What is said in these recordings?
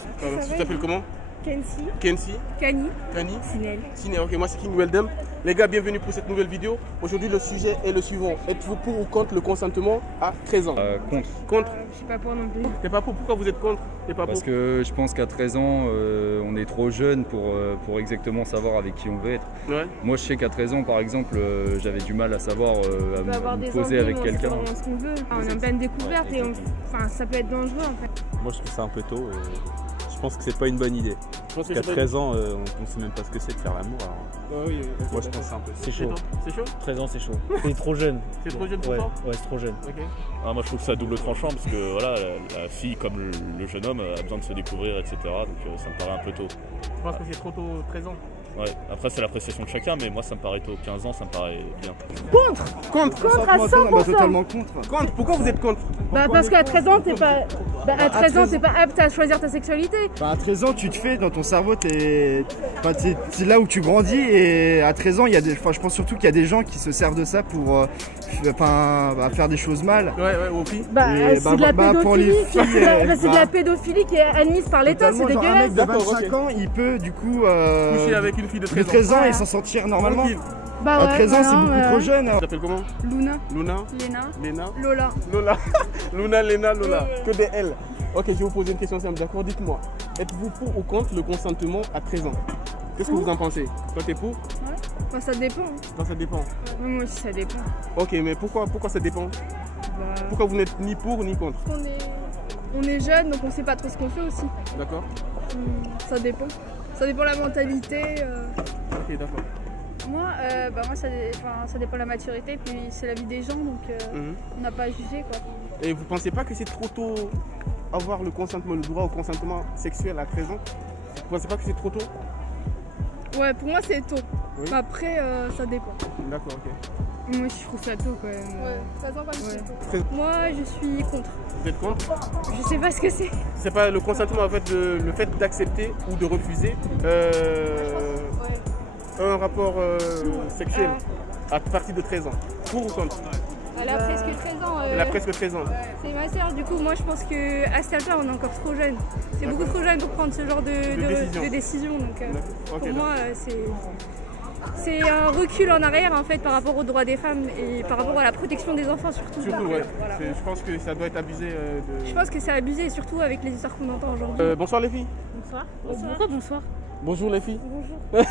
Tu t'appelles comment? Kensi. Kensi. Kani. Kani. Sinel. Sinel, ok, moi c'est King Weldem. Les gars, bienvenue pour cette nouvelle vidéo. Aujourd'hui, le sujet est le suivant. Êtes-vous pour ou contre le consentement à 13 ans? Contre. Contre. Je suis pas pour non plus. T'es pas pour? Pourquoi vous êtes contre? T'es pas Parce pour? que je pense qu'à 13 ans, on est trop jeune pour exactement savoir avec qui on veut être. Ouais. Moi, je sais qu'à 13 ans, par exemple, j'avais du mal à savoir à me poser avec quelqu'un. On ce qu'on veut. On est en pleine découverte et ça peut être dangereux en fait. Moi, je trouve ça un peu tôt. Je pense que c'est pas une bonne idée. Parce qu'à 13 ans, on sait même pas ce que c'est de faire l'amour. Oui, Moi, je pense que c'est un peu. C'est chaud. C'est chaud? 13 ans, c'est chaud. C'est trop jeune. C'est trop jeune pour Ouais, toi? ouais, c'est trop jeune. Ok. Ah, moi je trouve que c'est à double tranchant parce que voilà, la fille comme le jeune homme a besoin de se découvrir, etc. Donc ça me paraît un peu tôt. Je pense que c'est trop tôt, 13 ans. Ouais. Après c'est l'appréciation de chacun, mais moi ça me paraît tôt. 15 ans, ça me paraît bien. Contre À 100%. Totalement contre. Contre. Pourquoi vous êtes contre? Bah parce qu'à 13 ans, t'es pas. Bah, à 13 ans, t'es pas apte à choisir ta sexualité. Bah, à 13 ans, tu te fais dans ton cerveau, c'est là où tu grandis. Et à 13 ans, je pense surtout qu'il y a des gens qui se servent de ça pour faire des choses mal. Ouais, au pire. C'est de la pour les pédophilie. filles, C'est de la pédophilie qui est admise par l'État, c'est totalement, genre, un dégueulasse. mec de D'accord, 25 ans, il peut du coup Coucher avec une fille de 13 ans. et s'en sortir normalement. Tranquille. Bah À 13 ans, c'est beaucoup trop jeune. Tu t'appelles comment? Luna, Luna. Léna, Léna. Lola. Lola. Luna, Léna, Lola. Que des L. Ok, je vais vous poser une question simple, d'accord? Dites-moi, êtes-vous pour ou contre le consentement à 13 ans? Qu'est-ce que vous en pensez? Toi, t'es pour? Ouais. Bah, ça dépend. Non, ça dépend. Ouais, moi aussi, ça dépend. Ok, mais pourquoi ça dépend? Bah, Pourquoi vous n'êtes ni pour ni contre? on est jeune, donc on sait pas trop ce qu'on fait aussi. D'accord? Ça dépend. Ça dépend de la mentalité. Ok, d'accord. Moi, ça dépend de la maturité, puis c'est la vie des gens, donc on n'a pas à juger quoi. Et vous pensez pas que c'est trop tôt avoir le consentement, le droit au consentement sexuel à 13 ans? Vous pensez pas que c'est trop tôt? Ouais, pour moi c'est tôt. Oui. Après, ça dépend. D'accord, ok. Moi je trouve ça tôt quand même. Ouais, 13 ans quand même, c'est tôt. Moi je suis contre. Vous êtes contre? Je sais pas ce que c'est. C'est pas le consentement en fait, le fait d'accepter ou de refuser un rapport sexuel à partir de 13 ans. Pour ou contre? Elle a presque 13 ans. Elle a presque 13 ans. C'est ma soeur. Du coup, moi je pense qu'à cet âge-là, on est encore trop jeune. C'est beaucoup trop jeune pour prendre ce genre de décision. Donc pour moi, c'est un recul en arrière en fait par rapport aux droits des femmes et par rapport à la protection des enfants surtout. Surtout, ouais. Voilà. Je pense que ça doit être abusé de... Je pense que c'est abusé, surtout avec les histoires qu'on entend aujourd'hui. Bonsoir les filles. Bonsoir. Pourquoi bonsoir? Bonjour les filles. Bonjour.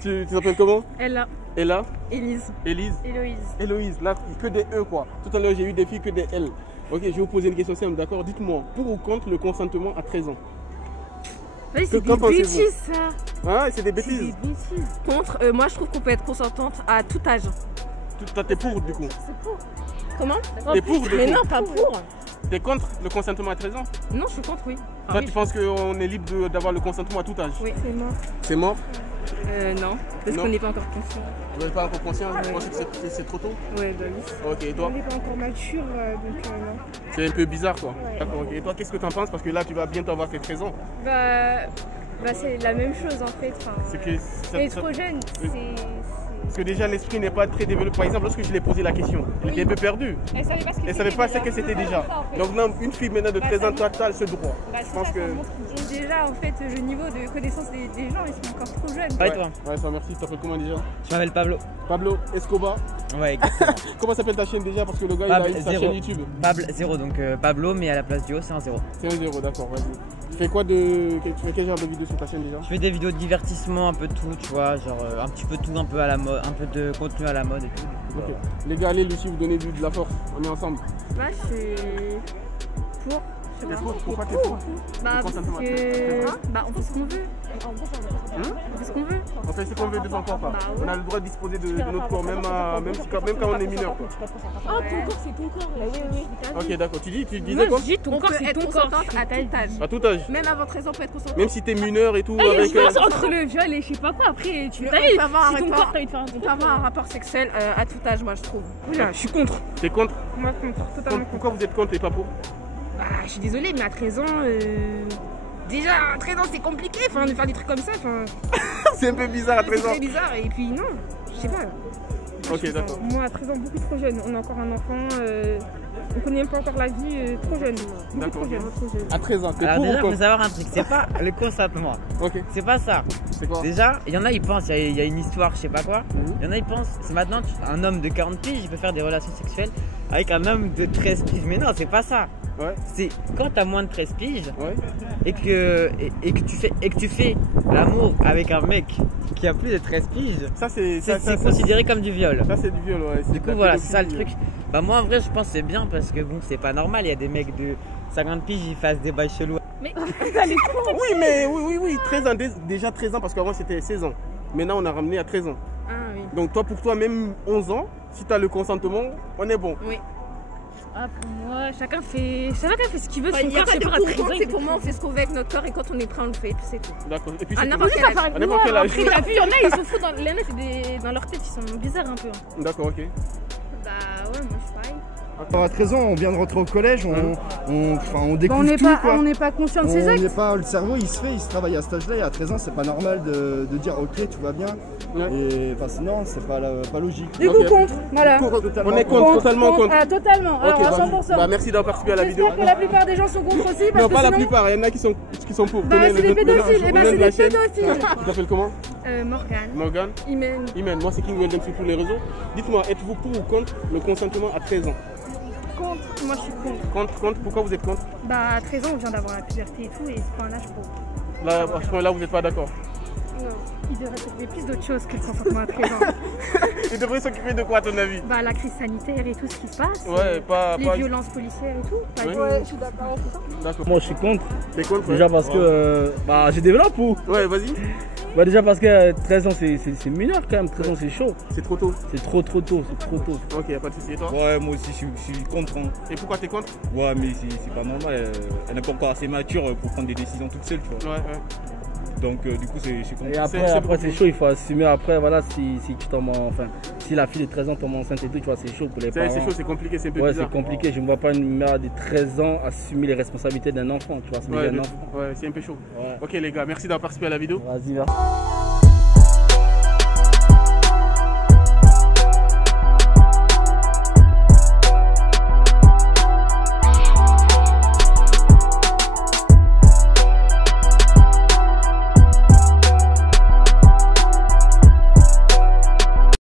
Tu t'appelles comment? Ella. Ella. Élise. Élise. Héloïse. Héloïse. Là, que des E quoi. Tout à l'heure j'ai eu des filles que des L. Ok, je vais vous poser une question simple, d'accord? Dites-moi, pour ou contre le consentement à 13 ans? Oui, c'est Qu'en des pensez-vous? bêtises ça. Ah, c'est des bêtises. C'est des bêtises. Contre, moi je trouve qu'on peut être consentante à tout âge. Toi t'es pour du coup? Comment? T'es pour du Mais coup? non, pas pour. T'es contre le consentement à 13 ans? Non, je suis contre, oui. Toi tu penses qu'on est libre d'avoir le consentement à tout âge? Oui, c'est mort. C'est mort? Non, parce Non. qu'on n'est pas encore conscient. Vous n'êtes pas encore conscient? Vous pensez que c'est trop tôt? Ouais, bah oui. Ok, et toi? On n'est pas encore mature, donc non. C'est un peu bizarre quoi. D'accord, ok. Et toi qu'est-ce que tu en penses? Parce que là tu vas bientôt avoir tes 13 ans. Bah c'est la même chose en fait. Enfin, C'est que elle est trop jeune. Oui. Parce que déjà l'esprit n'est pas très développé. Par exemple, lorsque je lui ai posé la question, elle était un peu perdue. Elle savait pas ce que Elle savait pas ce que c'était déjà. Donc non, une fille maintenant de 13 ans, toi, tu as ce droit. Je pense que... Et déjà en fait le niveau de connaissance des gens ils sont encore trop jeunes. Ouais, toi? Ouais, ça merci. Tu t'appelles comment déjà? Je m'appelle Pablo. Pablo Escobar. Ouais, exactement. Comment s'appelle ta chaîne déjà? Parce que le gars il a sa chaîne YouTube. Pablo 0, donc Pablo, mais à la place du haut, c'est un 0. C'est un 0, d'accord, vas-y. Tu fais quel genre de vidéo sur ta chaîne déjà? Je fais des vidéos de divertissement, un peu de tout, tu vois, genre un petit peu tout, un peu à la mode, un peu de contenu à la mode et tout. Du coup, Ok. Les gars, allez Lucie, vous donnez de la force. On est ensemble. Moi je suis pour. T'es pour? Pourquoi t'es pour? Bah Le parce consentement à que 13 ans. bah on fait ce qu'on veut. On fait ce qu'on veut. On fait ce qu'on veut de son corps. Bah, On a le droit de disposer de notre corps, même quand on est mineur. Quoi. Oh, ton corps, c'est ton corps. Oui. Ok, d'accord. Tu disais Moi, quoi? je dis ton corps, c'est ton corps. À tel âge. À tout âge. Même avant 13 ans, on peut être consentante. Même si t'es mineur et tout. Il y a une avec, différence entre le viol et je sais pas quoi. Après, tu On t'as peut avoir un si ton rapport- corps, t'as une différence. On peut avoir un rapport sexuel à tout âge, moi je trouve. Voilà, je suis contre. T'es contre? Moi contre, totalement contre. Pourquoi vous êtes contre et pas pour? Bah, je suis désolée, mais à 13 ans, déjà à 13 ans c'est compliqué, enfin, de faire des trucs comme ça. Enfin, C'est un peu bizarre à 13 ans. c'est très bizarre. Et puis non, je sais pas. Ok, d'accord. Moi, à 13 ans, beaucoup trop jeune. On est encore un enfant. On connaît pas encore la vie. Trop jeune. D'accord. Trop jeune. À 13 ans, t'es Alors pour déjà, ou faut contre? savoir un truc, c'est pas le consentement. Ok. C'est pas ça. C'est quoi? Déjà, il y en a, ils pensent, il y a une histoire, je sais pas quoi. Il y en a, ils pensent, c'est maintenant, un homme de 40 piges, il peut faire des relations sexuelles avec un homme de 13 piges. Mais non, c'est pas ça. Ouais. C'est quand t'as moins de 13 piges Ouais. et que tu fais l'amour avec un mec qui a plus de 13 piges, Ça, c'est considéré comme du viol. Ça, c'est du viol, ouais. Du coup, voilà, c'est ça le truc. Bah, moi, en vrai, je pense que c'est bien parce que bon, c'est pas normal. Il y a des mecs de 50 piges, ils fassent des bails chelous. Mais Oui, mais oui, 13 ans, déjà 13 ans, parce qu'avant c'était 16 ans. Maintenant, on a ramené à 13 ans. Ah oui. Donc, toi, pour toi, même 11 ans, si tu as le consentement, on est bon. Oui. Ah, pour moi, chacun fait ce qu'il veut. Il n'y a pas de pas pour contre, c'est pour moi, on fait ce qu'on veut avec notre corps et quand on est prêt, on le fait, et puis c'est tout. D'accord. Et puis, À c'est n'importe tout. quel âge. À n'importe quel âge. Après, t'as vu, il y en a, ils sont fous dans les mecs, dans leur tête, ils sont bizarres un peu. D'accord, ok. Bah ouais, moi je suis pareil. À 13 ans, on vient de rentrer au collège, on découvre on n'est tout, pas, quoi. on n'est pas conscient de ses On actes. n'est pas, le cerveau il se travaille à cet âge-là et à 13 ans c'est pas normal de dire ok tout va bien. Ouais. Et enfin sinon c'est pas logique. Du coup, contre, voilà. On est contre, totalement contre. Ah, totalement, alors Ok, à bah, 100%. bah, merci d'avoir participé à la vidéo. J'espère que la plupart des gens sont contre aussi, parce Non, que pas la sinon... plupart, il y en a qui sont pour. Bah, c'est des pédophiles, et bah c'est des pédophiles. Tu t'appelles comment? Morgane. Morgane? Imen, moi c'est King Weldon sur tous les réseaux. Dites-moi, êtes-vous pour ou contre le consentement à 13 ans? Contre. Moi je suis contre. Contre, pourquoi vous êtes contre? Bah à 13 ans on vient d'avoir la puberté et tout et c'est pas un âge pour. Là, à ce moment-là, vous n'êtes pas d'accord? Non. Il devrait s'occuper plus d'autres choses que le consentement à 13 ans. Il devrait s'occuper de quoi à ton avis? Bah la crise sanitaire et tout ce qui se passe. Ouais, les violences policières et tout. Ouais, je suis d'accord avec ça. D'accord. Moi je suis contre. T'es contre? Déjà parce que je développe ou? Ouais, vas-y. Bah déjà parce que 13 ans c'est mineur quand même, 13 ans c'est chaud. C'est trop tôt. C'est trop tôt, c'est trop tôt. Ok, y'a pas de soucis. Et toi? Ouais, moi aussi je suis contre. Hein. Et pourquoi t'es contre? Ouais, mais c'est pas normal. Elle n'est pas encore assez mature pour prendre des décisions toute seule, tu vois. Ouais. Donc du coup je suis contre. Et après c'est chaud, il faut assumer après, voilà, si tu tombes enfin, si la fille de 13 ans tombe enceinte et tout, tu vois, c'est chaud pour les parents. C'est chaud, c'est compliqué, c'est un peu bizarre. bizarre. Ouais, c'est compliqué, je ne vois pas une mère de 13 ans assumer les responsabilités d'un enfant, tu vois, c'est déjà un enfant. Ouais, c'est un peu chaud. Ouais. Ok les gars, merci d'avoir participé à la vidéo. Vas-y, merci.